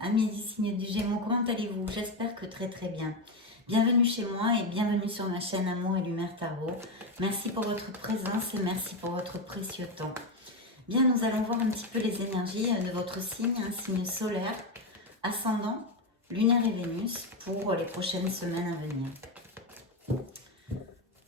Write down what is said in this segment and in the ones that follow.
Amis du signe du Gémeaux, comment allez-vous? J'espère que très très bien. Bienvenue chez moi et bienvenue sur ma chaîne Amour et Lumière Tarot. Merci pour votre présence et merci pour votre précieux temps. Bien, nous allons voir un petit peu les énergies de votre signe, un signe solaire, ascendant, lunaire et Vénus pour les prochaines semaines à venir.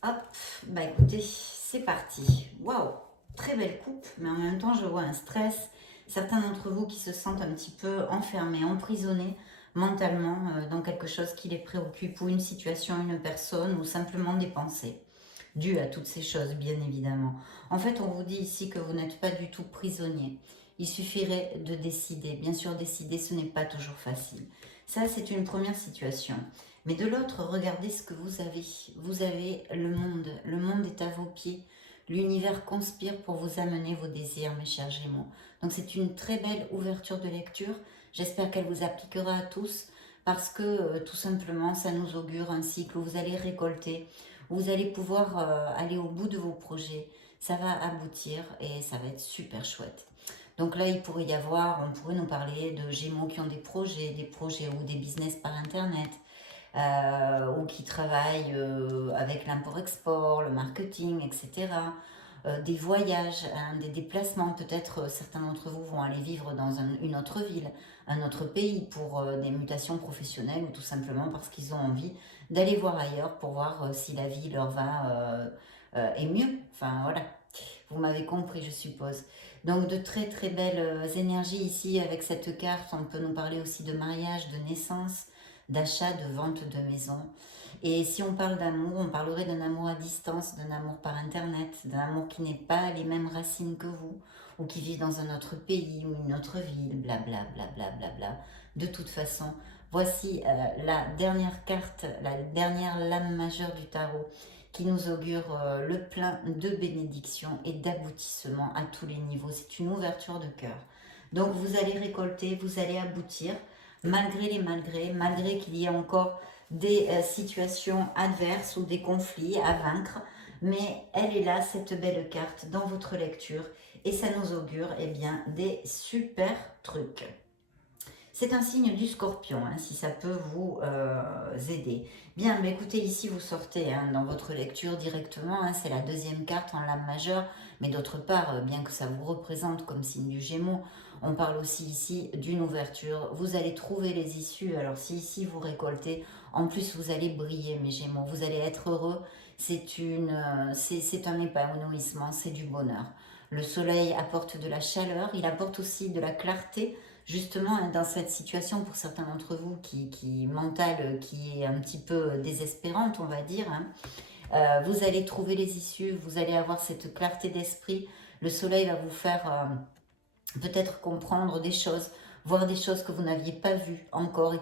Hop, bah écoutez, c'est parti. Waouh, très belle coupe, mais en même temps je vois un stress. Certains d'entre vous qui se sentent un petit peu enfermés, emprisonnés mentalement dans quelque chose qui les préoccupe, ou une situation, une personne, ou simplement des pensées, dues à toutes ces choses, bien évidemment. En fait, on vous dit ici que vous n'êtes pas du tout prisonnier. Il suffirait de décider. Bien sûr, décider, ce n'est pas toujours facile. Ça, c'est une première situation. Mais de l'autre, regardez ce que vous avez. Vous avez le monde. Le monde est à vos pieds. L'univers conspire pour vous amener vos désirs, mes chers Gémeaux. Donc c'est une très belle ouverture de lecture. J'espère qu'elle vous appliquera à tous parce que tout simplement, ça nous augure un cycle où vous allez récolter, où vous allez pouvoir aller au bout de vos projets. Ça va aboutir et ça va être super chouette. Donc là, il pourrait y avoir, on pourrait nous parler de Gémeaux qui ont des projets ou des business par Internet, ou qui travaillent avec l'import-export, le marketing, etc. Des voyages, hein, des déplacements. Peut-être certains d'entre vous vont aller vivre dans une autre ville, un autre pays pour des mutations professionnelles ou tout simplement parce qu'ils ont envie d'aller voir ailleurs pour voir si la vie leur va et mieux. Enfin voilà, vous m'avez compris je suppose. Donc de très très belles énergies ici avec cette carte. On peut nous parler aussi de mariage, de naissance, d'achat, de vente de maison. Et si on parle d'amour, on parlerait d'un amour à distance, d'un amour par internet, d'un amour qui n'est pas les mêmes racines que vous, ou qui vit dans un autre pays ou une autre ville, blabla, blabla, blabla. De toute façon, voici la dernière carte, la dernière lame majeure du tarot, qui nous augure le plein de bénédictions et d'aboutissement à tous les niveaux. C'est une ouverture de cœur. Donc vous allez récolter, vous allez aboutir, malgré les malgrés, malgré qu'il y ait encore des situations adverses ou des conflits à vaincre. Mais elle est là, cette belle carte, dans votre lecture. Et ça nous augure eh bien, des super trucs. C'est un signe du Scorpion, hein, si ça peut vous aider. Bien, mais écoutez, ici vous sortez hein, dans votre lecture directement, hein, c'est la deuxième carte en lame majeure, mais d'autre part, bien que ça vous représente comme signe du Gémeaux, on parle aussi ici d'une ouverture. Vous allez trouver les issues, alors si ici vous récoltez, en plus vous allez briller mes Gémeaux, vous allez être heureux, c'est un épanouissement, c'est du bonheur. Le soleil apporte de la chaleur, il apporte aussi de la clarté, justement hein, dans cette situation pour certains d'entre vous mentale, qui est un petit peu désespérante, on va dire, hein, vous allez trouver les issues, vous allez avoir cette clarté d'esprit. Le soleil va vous faire peut-être comprendre des choses, voir des choses que vous n'aviez pas vues encore et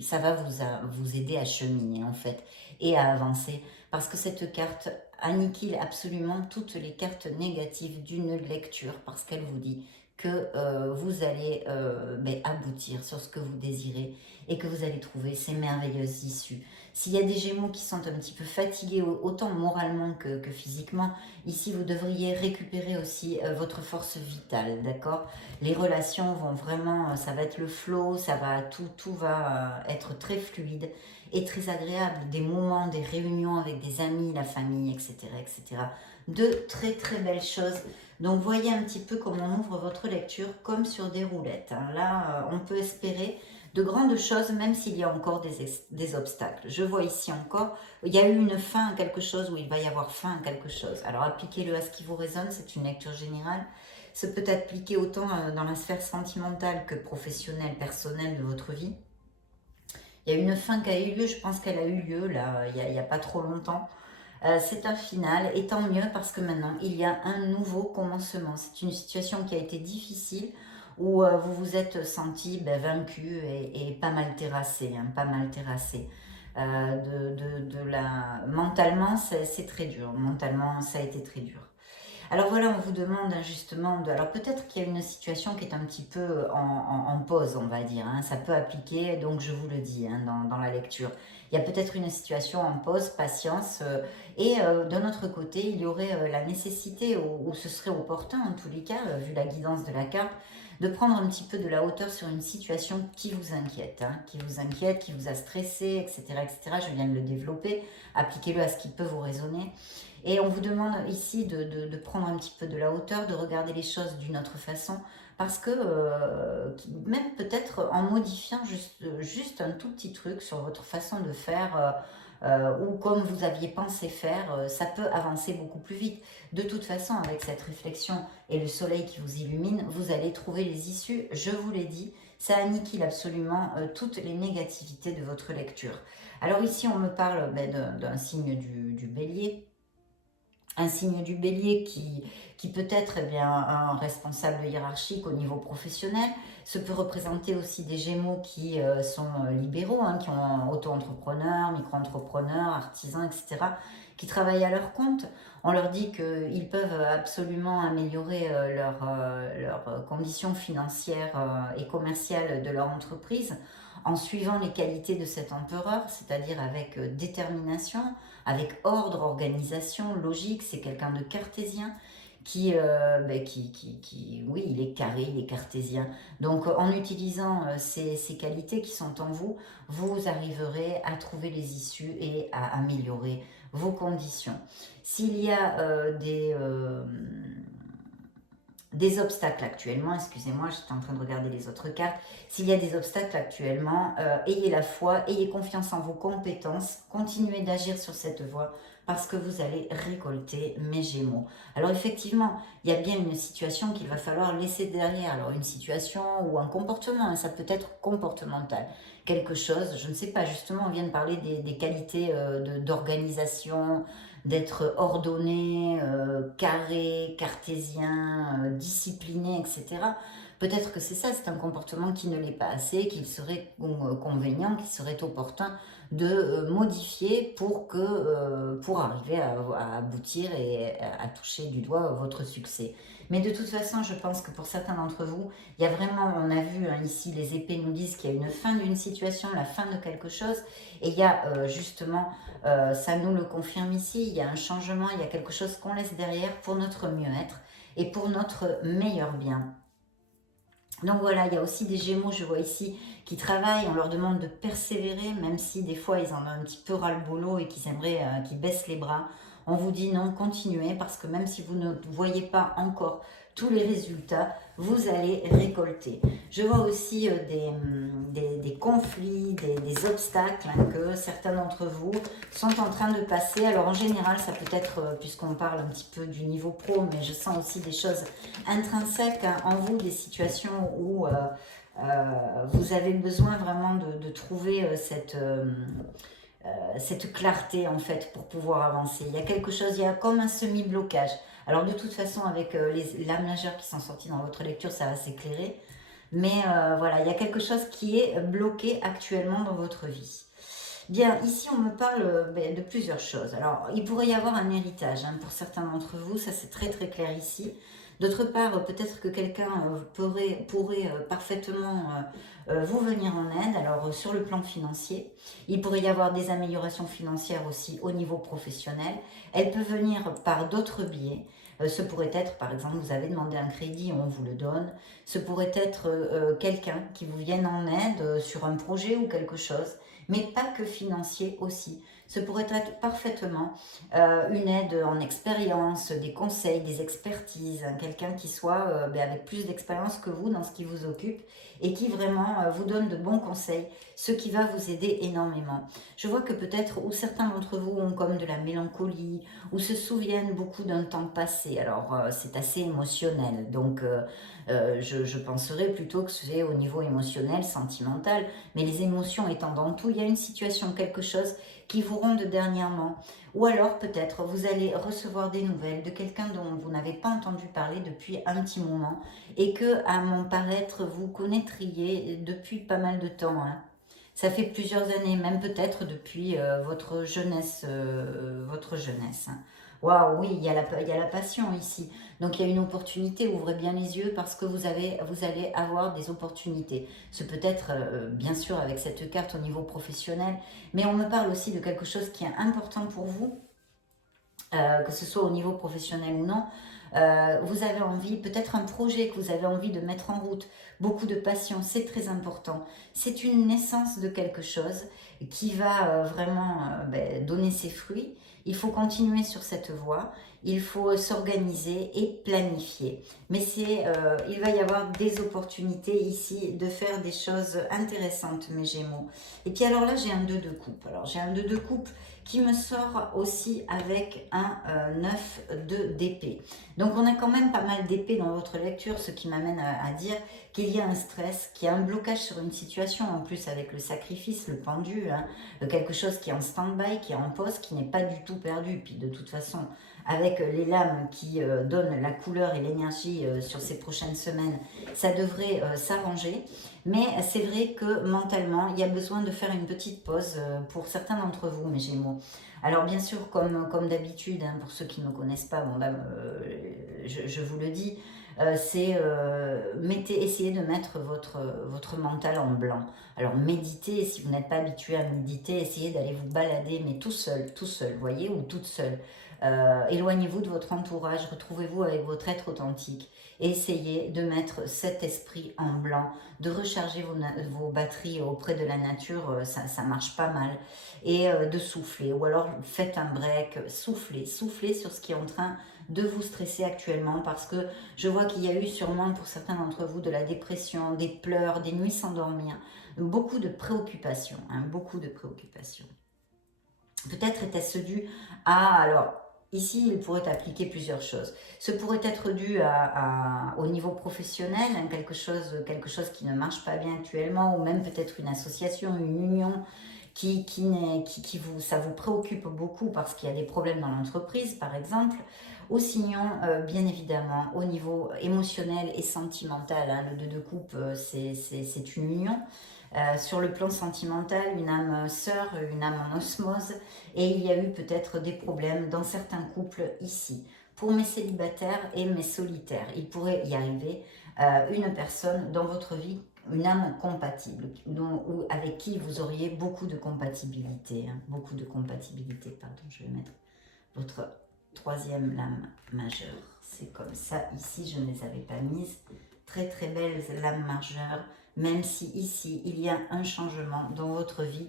ça va vous aider à cheminer en fait et à avancer parce que cette carte annihile absolument toutes les cartes négatives d'une lecture parce qu'elle vous dit que vous allez aboutir sur ce que vous désirez et que vous allez trouver ces merveilleuses issues. S'il y a des Gémeaux qui sont un petit peu fatigués, autant moralement que physiquement, ici vous devriez récupérer aussi votre force vitale, d'accord? Les relations vont vraiment, ça va être le flow, tout va être très fluide et très agréable. Des moments, des réunions avec des amis, la famille, etc., etc. De très très belles choses. Donc voyez un petit peu comment on ouvre votre lecture comme sur des roulettes, hein. Là, on peut espérer de grandes choses, même s'il y a encore des obstacles. Je vois ici encore, il y a eu une fin à quelque chose, ou il va y avoir fin à quelque chose. Alors appliquez-le à ce qui vous résonne, c'est une lecture générale. Ça peut appliquer autant dans la sphère sentimentale que professionnelle, personnelle de votre vie. Il y a une fin qui a eu lieu, je pense qu'elle a eu lieu là, il n'y a pas trop longtemps. C'est un final, et tant mieux parce que maintenant il y a un nouveau commencement. C'est une situation qui a été difficile, où vous vous êtes senti vaincu et pas mal terrassé, hein, pas mal terrassé. Mentalement, c'est très dur. Mentalement, ça a été très dur. Alors voilà, on vous demande hein, justement alors peut-être qu'il y a une situation qui est un petit peu en pause, on va dire, hein. Ça peut appliquer, donc je vous le dis hein, dans la lecture. Il y a peut-être une situation en pause, patience, et d'un autre côté, il y aurait la nécessité, ou ce serait opportun en tous les cas, vu la guidance de la carte, de prendre un petit peu de la hauteur sur une situation qui vous inquiète, hein, qui vous a stressé, etc., etc. Je viens de le développer, appliquez-le à ce qui peut vous résonner. Et on vous demande ici de prendre un petit peu de la hauteur, de regarder les choses d'une autre façon, parce que même peut-être en modifiant juste un tout petit truc sur votre façon de faire, ou comme vous aviez pensé faire, ça peut avancer beaucoup plus vite. De toute façon, avec cette réflexion et le soleil qui vous illumine, vous allez trouver les issues, je vous l'ai dit, ça anniquile absolument toutes les négativités de votre lecture. Alors ici, on me parle d'un signe du bélier, un signe du bélier qui peut être eh bien, un responsable hiérarchique au niveau professionnel. Ce peut représenter aussi des gémeaux qui sont libéraux, hein, qui ont auto-entrepreneurs, micro-entrepreneurs, artisans, etc., qui travaillent à leur compte. On leur dit qu'ils peuvent absolument améliorer leurs conditions financières et commerciales de leur entreprise en suivant les qualités de cet empereur, c'est-à-dire avec détermination, avec ordre, organisation, logique. C'est quelqu'un de cartésien oui, il est carré, il est cartésien. Donc, en utilisant ces qualités qui sont en vous, vous arriverez à trouver les issues et à améliorer vos conditions. S'il y a des obstacles actuellement, excusez-moi, j'étais en train de regarder les autres cartes. S'il y a des obstacles actuellement, ayez la foi, ayez confiance en vos compétences, continuez d'agir sur cette voie parce que vous allez récolter mes Gémeaux. Alors effectivement, il y a bien une situation qu'il va falloir laisser derrière. Alors une situation ou un comportement, hein, ça peut être comportemental. Quelque chose, je ne sais pas, justement, on vient de parler des qualités d'organisation, d'être ordonné, carré, cartésien, discipliné, etc. Peut-être que c'est ça, c'est un comportement qui ne l'est pas assez, qu'il serait convenient, qu'il serait opportun de modifier pour arriver à aboutir et à toucher du doigt votre succès. Mais de toute façon, je pense que pour certains d'entre vous, il y a vraiment, on a vu hein, ici, les épées nous disent qu'il y a une fin d'une situation, la fin de quelque chose, et il y a justement, ça nous le confirme ici, il y a un changement, il y a quelque chose qu'on laisse derrière pour notre mieux-être et pour notre meilleur bien. Donc voilà, il y a aussi des Gémeaux, je vois ici, qui travaillent, on leur demande de persévérer, même si des fois ils en ont un petit peu ras-le-bolo et qu'ils aimeraient, qu'ils baissent les bras. On vous dit non, continuez, parce que même si vous ne voyez pas encore tous les résultats, vous allez récolter. Je vois aussi des conflits, des obstacles hein, que certains d'entre vous sont en train de passer. Alors en général, ça peut être, puisqu'on parle un petit peu du niveau pro, mais je sens aussi des choses intrinsèques hein, en vous, des situations où vous avez besoin vraiment de trouver cette clarté en fait pour pouvoir avancer. Il y a quelque chose, il y a comme un semi-blocage. Alors de toute façon avec les lames majeures qui sont sorties dans votre lecture, ça va s'éclairer. Mais voilà, il y a quelque chose qui est bloqué actuellement dans votre vie. Bien, ici on me parle de plusieurs choses. Alors il pourrait y avoir un héritage hein, pour certains d'entre vous, ça c'est très très clair ici. D'autre part, peut-être que quelqu'un pourrait parfaitement vous venir en aide. Alors sur le plan financier, il pourrait y avoir des améliorations financières aussi au niveau professionnel. Elle peut venir par d'autres biais. Ce pourrait être, par exemple, vous avez demandé un crédit, on vous le donne. Ce pourrait être quelqu'un qui vous vienne en aide sur un projet ou quelque chose, mais pas que financier aussi. Ce pourrait être parfaitement une aide en expérience, des conseils, des expertises, hein, quelqu'un qui soit avec plus d'expérience que vous dans ce qui vous occupe et qui vraiment vous donne de bons conseils, ce qui va vous aider énormément. Je vois que peut-être, ou certains d'entre vous ont comme de la mélancolie, ou se souviennent beaucoup d'un temps passé. Alors c'est assez émotionnel, donc je penserais plutôt que c'est au niveau émotionnel, sentimental, mais les émotions étant dans tout, il y a une situation, quelque chose qui vous ronde dernièrement. Ou alors peut-être vous allez recevoir des nouvelles de quelqu'un dont vous n'avez pas entendu parler depuis un petit moment et que, à mon paraître, vous connaîtriez depuis pas mal de temps. Hein. Ça fait plusieurs années, même peut-être depuis votre jeunesse. Hein. Waouh, oui, il y a la passion ici. Donc il y a une opportunité, ouvrez bien les yeux parce que vous allez avoir des opportunités. Ce peut être, bien sûr, avec cette carte au niveau professionnel, mais on me parle aussi de quelque chose qui est important pour vous. que ce soit au niveau professionnel ou non, vous avez envie, peut-être un projet que vous avez envie de mettre en route, beaucoup de passion, c'est très important. C'est une naissance de quelque chose qui va vraiment donner ses fruits. Il faut continuer sur cette voie, il faut s'organiser et planifier. Mais il va y avoir des opportunités ici de faire des choses intéressantes, mes Gémeaux. Et puis alors là, j'ai un 2 de coupe. Alors j'ai un 2 de coupe qui me sort aussi avec un 9 d'épée. Donc on a quand même pas mal d'épées dans votre lecture, ce qui m'amène à dire qu'il y a un stress, qu'il y a un blocage sur une situation, en plus avec le sacrifice, le pendu, hein, quelque chose qui est en stand-by, qui est en pause, qui n'est pas du tout perdu. Puis de toute façon, avec les lames qui donnent la couleur et l'énergie sur ces prochaines semaines, ça devrait s'arranger. Mais c'est vrai que mentalement, il y a besoin de faire une petite pause pour certains d'entre vous, mes Gémeaux. Alors bien sûr, comme d'habitude, hein, pour ceux qui ne me connaissent pas, bon, là, je vous le dis, essayez de mettre votre mental en blanc. Alors méditez, si vous n'êtes pas habitué à méditer, essayez d'aller vous balader, mais tout seul, voyez, ou toute seule. Éloignez-vous de votre entourage, retrouvez-vous avec votre être authentique et essayez de mettre cet esprit en blanc, de recharger vos batteries auprès de la nature, ça marche pas mal, et de souffler, ou alors faites un break, soufflez sur ce qui est en train de vous stresser actuellement, parce que je vois qu'il y a eu sûrement pour certains d'entre vous de la dépression, des pleurs, des nuits sans dormir, beaucoup de préoccupations, hein, beaucoup de préoccupations. Peut-être était-ce dû à, alors ici il pourrait appliquer plusieurs choses. Ce pourrait être dû au niveau professionnel, hein, quelque chose qui ne marche pas bien actuellement, ou même peut-être une association, une union ça vous préoccupe beaucoup parce qu'il y a des problèmes dans l'entreprise par exemple. Ou sinon, bien évidemment, au niveau émotionnel et sentimental, hein, le 2 de coupe, c'est une union. Sur le plan sentimental, une âme sœur, une âme en osmose, et il y a eu peut-être des problèmes dans certains couples ici. Pour mes célibataires et mes solitaires, il pourrait y arriver une personne dans votre vie, une âme compatible, ou avec qui vous auriez beaucoup de compatibilité, hein, beaucoup de compatibilité, pardon, je vais mettre votre troisième lame majeure. C'est comme ça, ici je ne les avais pas mises. Très très belles lames majeures, même si ici il y a un changement dans votre vie,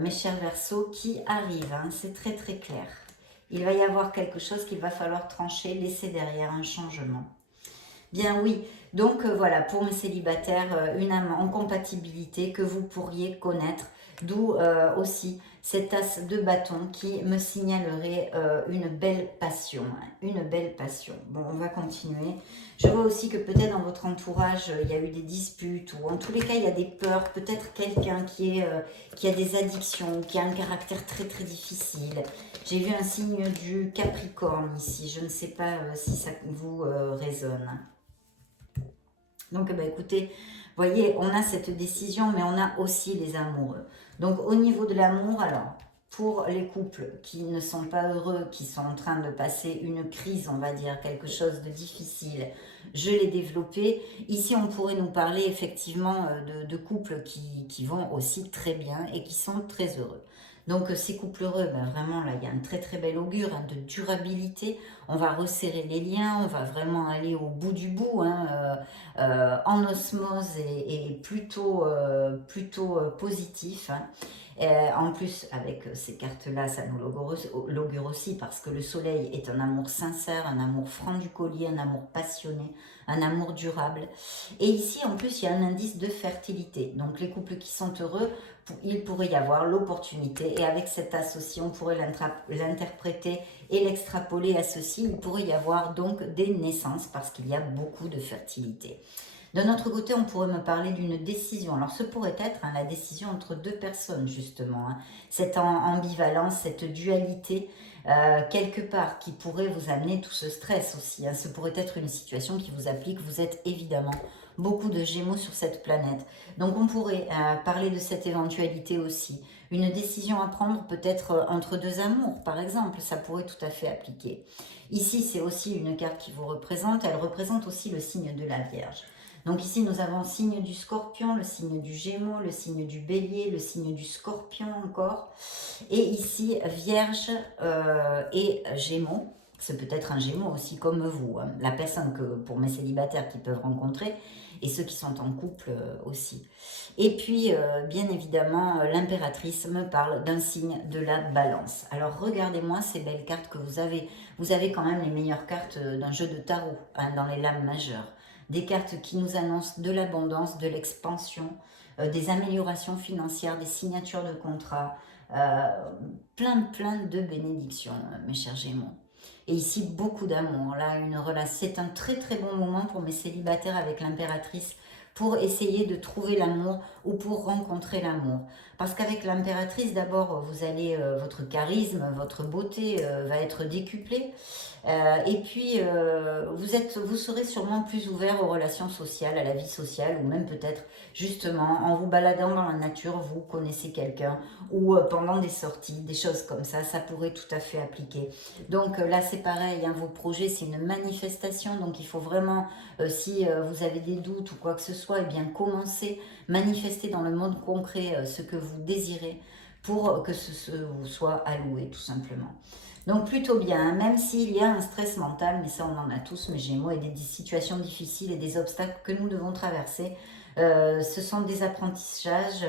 mes chers Verseaux, qui arrive, hein, c'est très très clair. Il va y avoir quelque chose qu'il va falloir trancher, laisser derrière un changement. Bien oui, donc voilà, pour mes célibataires, une âme en compatibilité que vous pourriez connaître, d'où aussi cet as de bâton qui me signalerait une belle passion, hein, une belle passion. Bon, on va continuer. Je vois aussi que peut-être dans votre entourage, il y a eu des disputes, ou en tous les cas, il y a des peurs, peut-être quelqu'un qui a des addictions, qui a un caractère très très difficile. J'ai vu un signe du Capricorne ici, je ne sais pas si ça vous résonne. Donc, écoutez, voyez, on a cette décision, mais on a aussi les amoureux. Donc, au niveau de l'amour, alors, pour les couples qui ne sont pas heureux, qui sont en train de passer une crise, on va dire, quelque chose de difficile, je l'ai développé. Ici, on pourrait nous parler effectivement de couples qui vont aussi très bien et qui sont très heureux. Donc ces couples heureux, vraiment là, il y a un très très bel augure, hein, de durabilité. On va resserrer les liens, on va vraiment aller au bout du bout, hein, en osmose et plutôt positif, hein. En plus, avec ces cartes-là, ça nous l'augure aussi, parce que le soleil est un amour sincère, un amour franc du collier, un amour passionné, un amour durable. Et ici, en plus, il y a un indice de fertilité. Donc, les couples qui sont heureux, il pourrait y avoir l'opportunité, et avec cet as aussi, on pourrait l'interpréter et l'extrapoler à ceci, il pourrait y avoir donc des naissances, parce qu'il y a beaucoup de fertilité. D'un autre côté, on pourrait me parler d'une décision. Alors, ce pourrait être hein, la décision entre deux personnes, justement. Hein. Cette ambivalence, cette dualité, quelque part, qui pourrait vous amener tout ce stress aussi. Hein. Ce pourrait être une situation qui vous applique. Vous êtes évidemment beaucoup de Gémeaux sur cette planète. Donc, on pourrait parler de cette éventualité aussi. Une décision à prendre peut-être entre deux amours, par exemple. Ça pourrait tout à fait appliquer. Ici, c'est aussi une carte qui vous représente. Elle représente aussi le signe de la Vierge. Donc ici, nous avons le signe du Scorpion, le signe du Gémeaux, le signe du Bélier, le signe du Scorpion encore. Et ici, Vierge et Gémeaux. C'est peut-être un Gémeaux aussi comme vous, hein. La personne que pour mes célibataires qui peuvent rencontrer et ceux qui sont en couple aussi. Et puis, bien évidemment, l'impératrice me parle d'un signe de la balance. Alors, regardez-moi ces belles cartes que vous avez. Vous avez quand même les meilleures cartes d'un jeu de tarot, hein, dans les lames majeures. Des cartes qui nous annoncent de l'abondance, de l'expansion, des améliorations financières, des signatures de contrats, plein de bénédictions, mes chers Gémeaux. Et ici, beaucoup d'amour. Là, une relation. C'est un très bon moment pour mes célibataires avec l'impératrice pour essayer de trouver l'amour ou pour rencontrer l'amour. Parce qu'avec l'impératrice, d'abord, vous allez, votre charisme, votre beauté va être décuplée. Et puis, vous serez sûrement plus ouvert aux relations sociales, à la vie sociale, ou même peut-être, justement, en vous baladant dans la nature, vous connaissez quelqu'un, ou pendant des sorties, des choses comme ça pourrait tout à fait appliquer. Donc là, c'est pareil, hein, vos projets, c'est une manifestation, donc il faut vraiment, si vous avez des doutes ou quoi que ce soit, eh bien, commencez, manifester dans le monde concret ce que vous désirez, pour que ce vous soit alloué, tout simplement. Donc plutôt bien, hein, même s'il y a un stress mental, mais ça on en a tous, mes Gémeaux, et des situations difficiles et des obstacles que nous devons traverser. Ce sont des apprentissages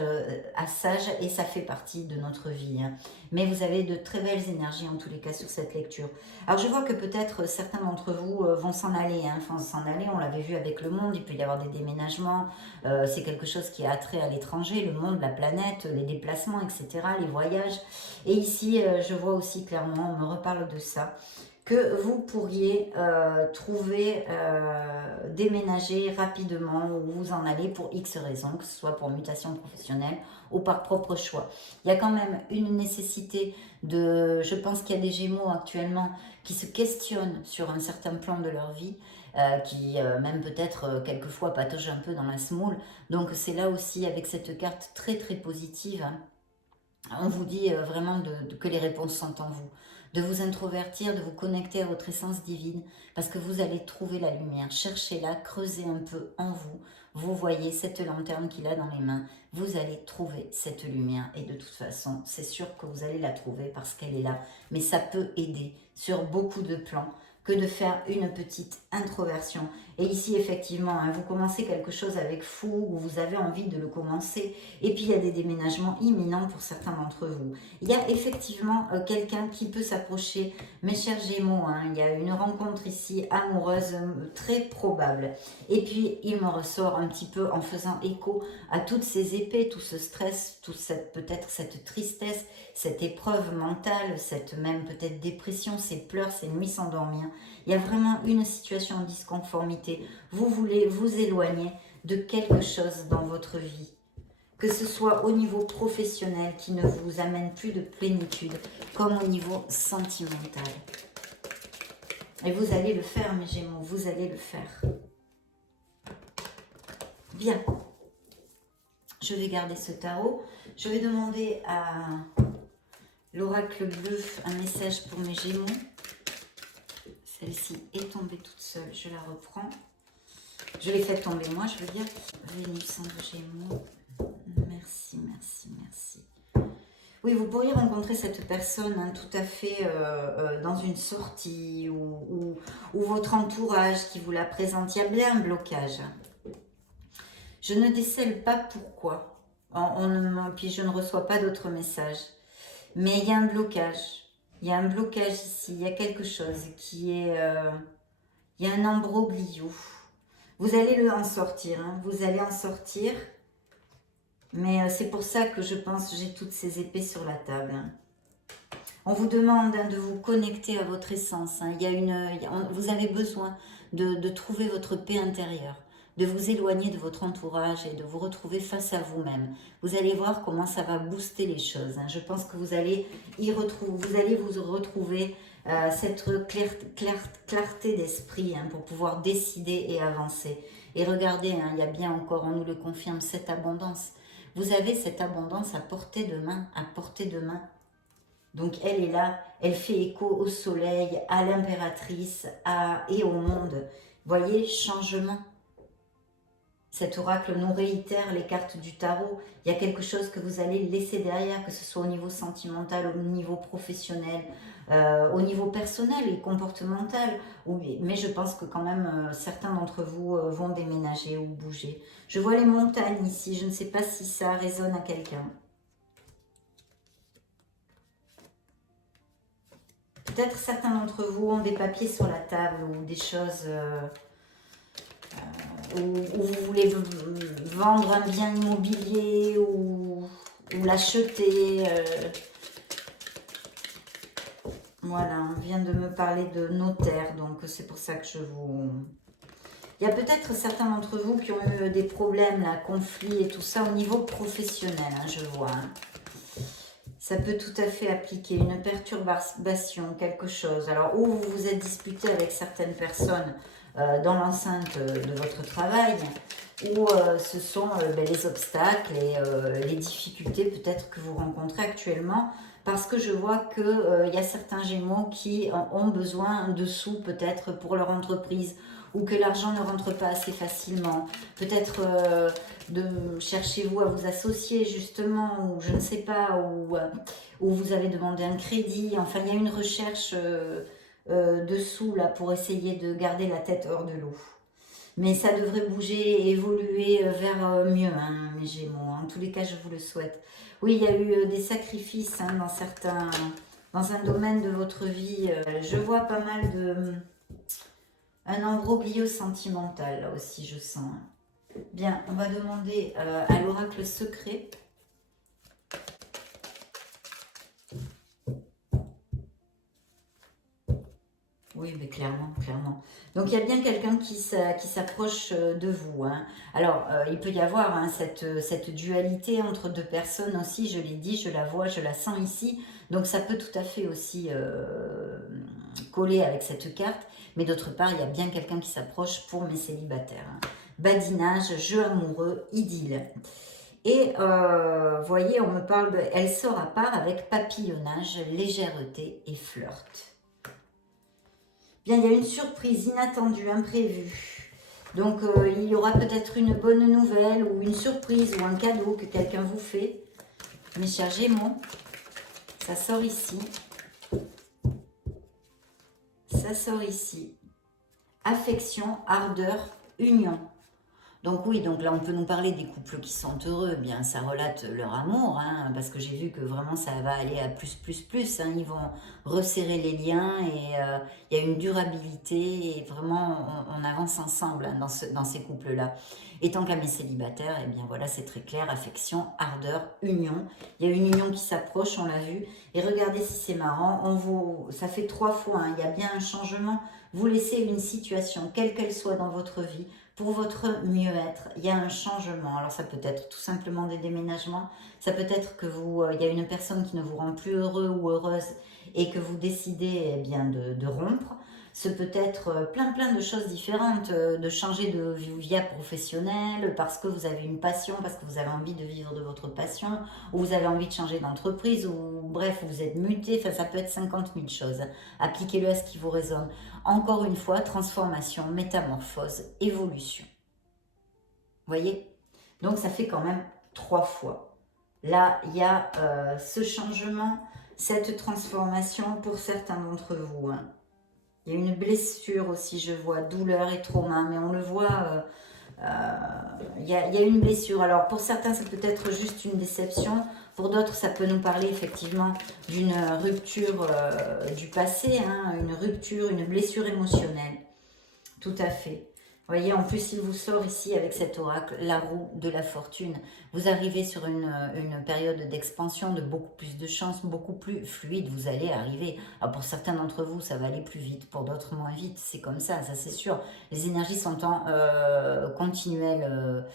à sages et ça fait partie de notre vie, hein. Mais vous avez de très belles énergies en tous les cas sur cette lecture. Alors je vois que peut-être certains d'entre vous vont s'en aller, hein, vont s'en aller, on l'avait vu avec le monde, il peut y avoir des déménagements, c'est quelque chose qui a attrait à l'étranger, le monde, la planète, les déplacements, etc., les voyages. Et ici, je vois aussi clairement, on me reparle de ça, que vous pourriez trouver, déménager rapidement ou vous en aller pour X raisons, que ce soit pour mutation professionnelle ou par propre choix. Il y a quand même une nécessité de... Je pense qu'il y a des Gémeaux actuellement qui se questionnent sur un certain plan de leur vie, qui même peut-être quelquefois patauge un peu dans la semoule. Donc c'est là aussi avec cette carte très positive, hein, on vous dit vraiment que les réponses sont en vous. De vous introvertir, de vous connecter à votre essence divine, parce que vous allez trouver la lumière. Cherchez-la, creusez un peu en vous. Vous voyez cette lanterne qu'il a dans les mains. Vous allez trouver cette lumière. Et de toute façon, c'est sûr que vous allez la trouver parce qu'elle est là. Mais ça peut aider sur beaucoup de plans que de faire une petite introversion. Et ici, effectivement, hein, vous commencez quelque chose avec fou, ou vous avez envie de le commencer, et puis il y a des déménagements imminents pour certains d'entre vous. Il y a effectivement quelqu'un qui peut s'approcher, mes chers Gémeaux, hein, il y a une rencontre ici amoureuse très probable. Et puis, il me ressort un petit peu en faisant écho à toutes ces épées, tout ce stress, peut-être cette tristesse, cette épreuve mentale, cette même peut-être dépression, ces pleurs, ces nuits sans dormir. Il y a vraiment une situation en disconformité. Vous voulez vous éloigner de quelque chose dans votre vie, que ce soit au niveau professionnel qui ne vous amène plus de plénitude, comme au niveau sentimental. Et vous allez le faire, mes Gémeaux, vous allez le faire. Bien. Je vais garder ce tarot. Je vais demander à l'oracle bleu un message pour mes Gémeaux. Celle-ci est tombée toute seule, je la reprends. Je l'ai fait tomber moi, je veux dire. Vénus en Gémeaux. Merci. Oui, vous pourriez rencontrer cette personne, hein, tout à fait dans une sortie ou votre entourage qui vous la présente. Il y a bien un blocage. Je ne décèle pas pourquoi. Puis je ne reçois pas d'autres messages. Mais il y a un blocage. Il y a un blocage ici. Il y a quelque chose qui est... il y a un imbroglio. Vous allez en sortir. Hein, vous allez en sortir. Mais c'est pour ça que je pense que j'ai toutes ces épées sur la table. Hein. On vous demande, hein, de vous connecter à votre essence. Hein. Vous avez besoin de trouver votre paix intérieure, de vous éloigner de votre entourage et de vous retrouver face à vous-même. Vous allez voir comment ça va booster les choses. Hein. Je pense que vous allez vous retrouver cette clarté d'esprit, hein, pour pouvoir décider et avancer. Et regardez, hein, il y a bien encore, on nous le confirme, cette abondance. Vous avez cette abondance à portée de main, Donc elle est là, elle fait écho au soleil, à l'impératrice et au monde. Voyez, changement. Cet oracle nous réitère les cartes du tarot. Il y a quelque chose que vous allez laisser derrière, que ce soit au niveau sentimental, au niveau professionnel, au niveau personnel et comportemental. Oui, mais je pense que quand même, certains d'entre vous vont déménager ou bouger. Je vois les montagnes ici. Je ne sais pas si ça résonne à quelqu'un. Peut-être certains d'entre vous ont des papiers sur la table ou des choses... où vous voulez vendre un bien immobilier ou l'acheter. Voilà, on vient de me parler de notaire, donc c'est pour ça que je vous... Il y a peut-être certains d'entre vous qui ont eu des problèmes, là, conflits et tout ça au niveau professionnel, hein, je vois. Hein. Ça peut tout à fait appliquer une perturbation, quelque chose. Alors, ou vous vous êtes disputé avec certaines personnes dans l'enceinte de votre travail, ou ce sont les obstacles et les difficultés peut-être que vous rencontrez actuellement, parce que je vois qu'il y a certains Gémeaux qui ont besoin de sous peut-être pour leur entreprise, ou que l'argent ne rentre pas assez facilement. Peut-être cherchez-vous à vous associer justement, ou je ne sais pas, ou vous avez demandé un crédit. Enfin, il y a une recherche dessous là pour essayer de garder la tête hors de l'eau. Mais ça devrait bouger et évoluer vers mieux, hein, mes Gémeaux. En tous les cas, je vous le souhaite. Oui, il y a eu des sacrifices hein, dans un domaine de votre vie. Je vois pas mal de... un embroglio sentimental, là aussi, je sens. Bien, on va demander à l'oracle secret. Oui, mais clairement, clairement. Donc, il y a bien quelqu'un qui s'approche de vous. Hein. Alors, il peut y avoir hein, cette dualité entre deux personnes aussi, je l'ai dit, je la vois, je la sens ici. Donc, ça peut tout à fait aussi coller avec cette carte. Mais d'autre part, il y a bien quelqu'un qui s'approche pour mes célibataires. Hein. Badinage, jeu amoureux, idylle. Et voyez, on me parle de... Elle sort à part avec papillonnage, légèreté et flirt. Bien, il y a une surprise inattendue, imprévue. Donc, il y aura peut-être une bonne nouvelle ou une surprise ou un cadeau que quelqu'un vous fait. Mes chers Gémeaux, ça sort ici. Ça sort ici. Affection, ardeur, union. Donc oui, donc là on peut nous parler des couples qui sont heureux, bien ça relate leur amour, hein, parce que j'ai vu que vraiment ça va aller à plus, hein, ils vont resserrer les liens et il y a une durabilité et vraiment on avance ensemble hein, dans ces couples-là. Et tant qu'à mes célibataires, eh bien voilà, c'est très clair, affection, ardeur, union. Il y a une union qui s'approche, on l'a vu. Et regardez si c'est marrant, ça fait 3 fois, hein, il y a bien un changement. Vous laissez une situation, quelle qu'elle soit dans votre vie, pour votre mieux-être, il y a un changement. Alors ça peut être tout simplement des déménagements, ça peut être que il y a une personne qui ne vous rend plus heureux ou heureuse et que vous décidez eh bien, de rompre. Ce peut être plein de choses différentes, de changer de vie professionnelle parce que vous avez une passion, parce que vous avez envie de vivre de votre passion, ou vous avez envie de changer d'entreprise, ou bref, vous êtes muté, enfin ça peut être 50 000 choses. Appliquez-le à ce qui vous résonne. Encore une fois, transformation, métamorphose, évolution. Vous voyez? Donc ça fait quand même 3 fois. Là, il y a ce changement, cette transformation pour certains d'entre vous. Hein. Il y a une blessure aussi, je vois, douleur et trauma, mais on le voit, il y a une blessure. Alors pour certains, ça peut être juste une déception. Pour d'autres, ça peut nous parler effectivement d'une rupture du passé, hein, une rupture, une blessure émotionnelle. Tout à fait. Vous voyez, en plus, il vous sort ici avec cet oracle, la roue de la fortune. Vous arrivez sur une période d'expansion, de beaucoup plus de chance, beaucoup plus fluide. Vous allez arriver. Alors pour certains d'entre vous, ça va aller plus vite. Pour d'autres, moins vite. C'est comme ça c'est sûr. Les énergies sont en continuel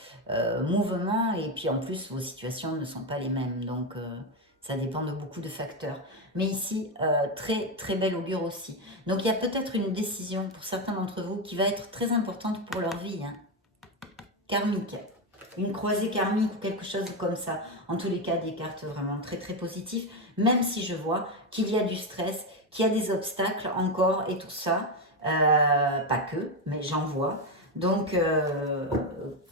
mouvement. Et puis en plus, vos situations ne sont pas les mêmes. Donc ça dépend de beaucoup de facteurs. Mais ici, très bel augure aussi. Donc il y a peut-être une décision pour certains d'entre vous qui va être très importante pour leur vie. Hein. Karmique. Une croisée karmique ou quelque chose comme ça. En tous les cas, des cartes vraiment très positives. Même si je vois qu'il y a du stress, qu'il y a des obstacles encore et tout ça. Pas que, mais j'en vois. Donc,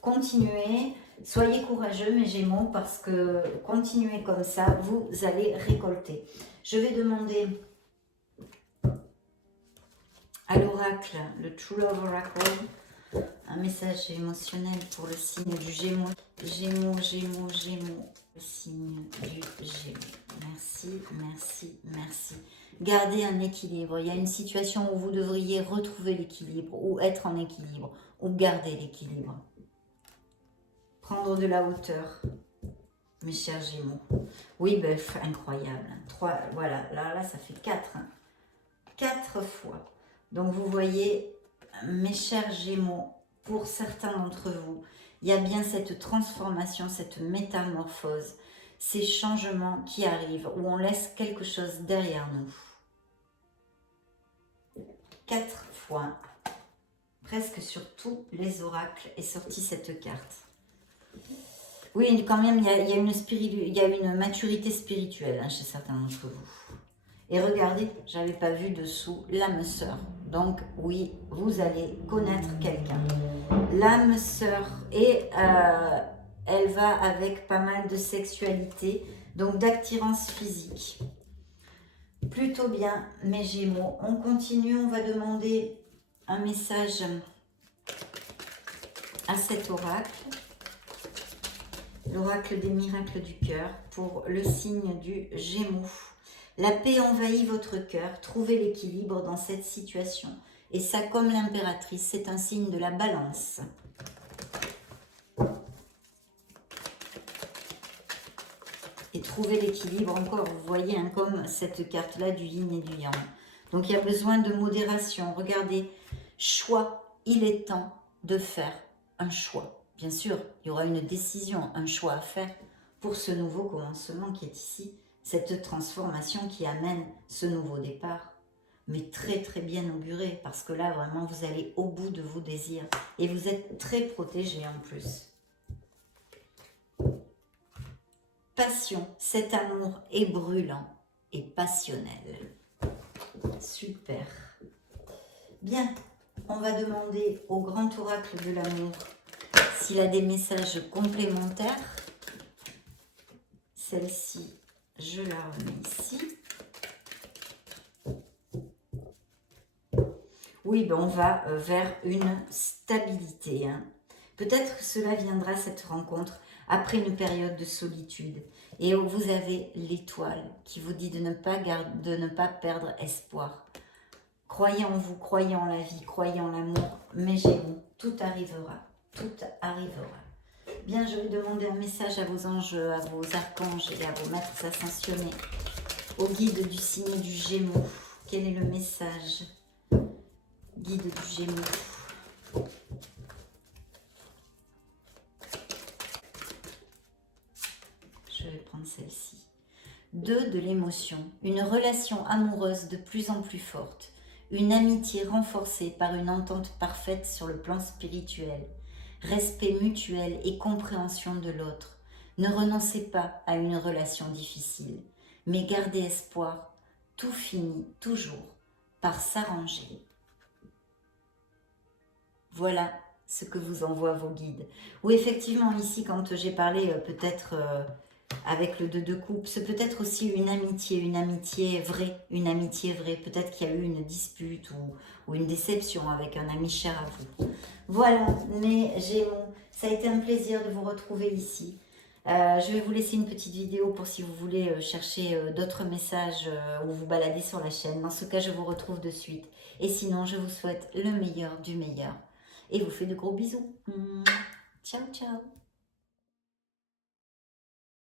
continuez, soyez courageux mes Gémeaux, parce que continuez comme ça, vous allez récolter. Je vais demander à l'oracle, le True Love Oracle, un message émotionnel pour le signe du Gémeaux. Gémeaux, Gémeaux, Gémeaux, le signe du Gémeaux. Merci, merci, merci. Gardez un équilibre. Il y a une situation où vous devriez retrouver l'équilibre, ou être en équilibre, ou garder l'équilibre. Prendre de la hauteur, mes chers Gémeaux. Oui, ben, incroyable. 3, voilà, là, ça fait 4. 4 fois. Donc, vous voyez, mes chers Gémeaux, pour certains d'entre vous, il y a bien cette transformation, cette métamorphose, ces changements qui arrivent, où on laisse quelque chose derrière nous. 4 fois, presque sur tous les oracles, est sortie cette carte. Oui, quand même, il y a une maturité spirituelle chez certains d'entre vous. Et regardez, j'avais pas vu dessous l'âme sœur. Donc oui, vous allez connaître quelqu'un. L'âme sœur, et elle va avec pas mal de sexualité, donc d'attirance physique. Plutôt bien, mes Gémeaux. On continue, on va demander un message à cet oracle. L'oracle des miracles du cœur pour le signe du Gémeaux. La paix envahit votre cœur, trouvez l'équilibre dans cette situation. Et ça, comme l'impératrice, c'est un signe de la balance. Et trouvez l'équilibre, encore, vous voyez, comme cette carte-là du yin et du yang. Donc, il y a besoin de modération. Regardez, choix, il est temps de faire un choix. Bien sûr, il y aura une décision, un choix à faire pour ce nouveau commencement qui est ici. Cette transformation qui amène ce nouveau départ, mais très très bien auguré, parce que là vraiment vous allez au bout de vos désirs et vous êtes très protégé en plus. Passion, cet amour est brûlant et passionnel. Super. Bien, on va demander au grand oracle de l'amour s'il a des messages complémentaires. Celle-ci, je la remets ici. Oui, ben on va vers une stabilité. Peut-être que cela viendra, cette rencontre, après une période de solitude. Et où vous avez l'étoile qui vous dit de ne pas perdre espoir. Croyez en vous, croyez en la vie, croyez en l'amour. Mes Gémeaux, tout arrivera. Tout arrivera. Bien, je vais demander un message à vos anges, à vos archanges et à vos maîtres ascensionnés, au guide du signe du Gémeaux. Quel est le message? Guide du Gémeaux. Je vais prendre celle-ci. 2 de l'émotion. Une relation amoureuse de plus en plus forte. Une amitié renforcée par une entente parfaite sur le plan spirituel. Respect mutuel et compréhension de l'autre. Ne renoncez pas à une relation difficile, mais gardez espoir. Tout finit toujours par s'arranger. Voilà ce que vous envoient vos guides. Oui, effectivement, ici, quand j'ai parlé peut-être avec le 2 de coupe, c'est peut-être aussi une amitié vraie, Peut-être qu'il y a eu une dispute ou une déception avec un ami cher à vous. Voilà, mes Gémeaux, ça a été un plaisir de vous retrouver ici. Je vais vous laisser une petite vidéo pour si vous voulez chercher d'autres messages ou vous balader sur la chaîne. Dans ce cas, je vous retrouve de suite. Et sinon, je vous souhaite le meilleur du meilleur. Et vous fais de gros bisous. Ciao, ciao.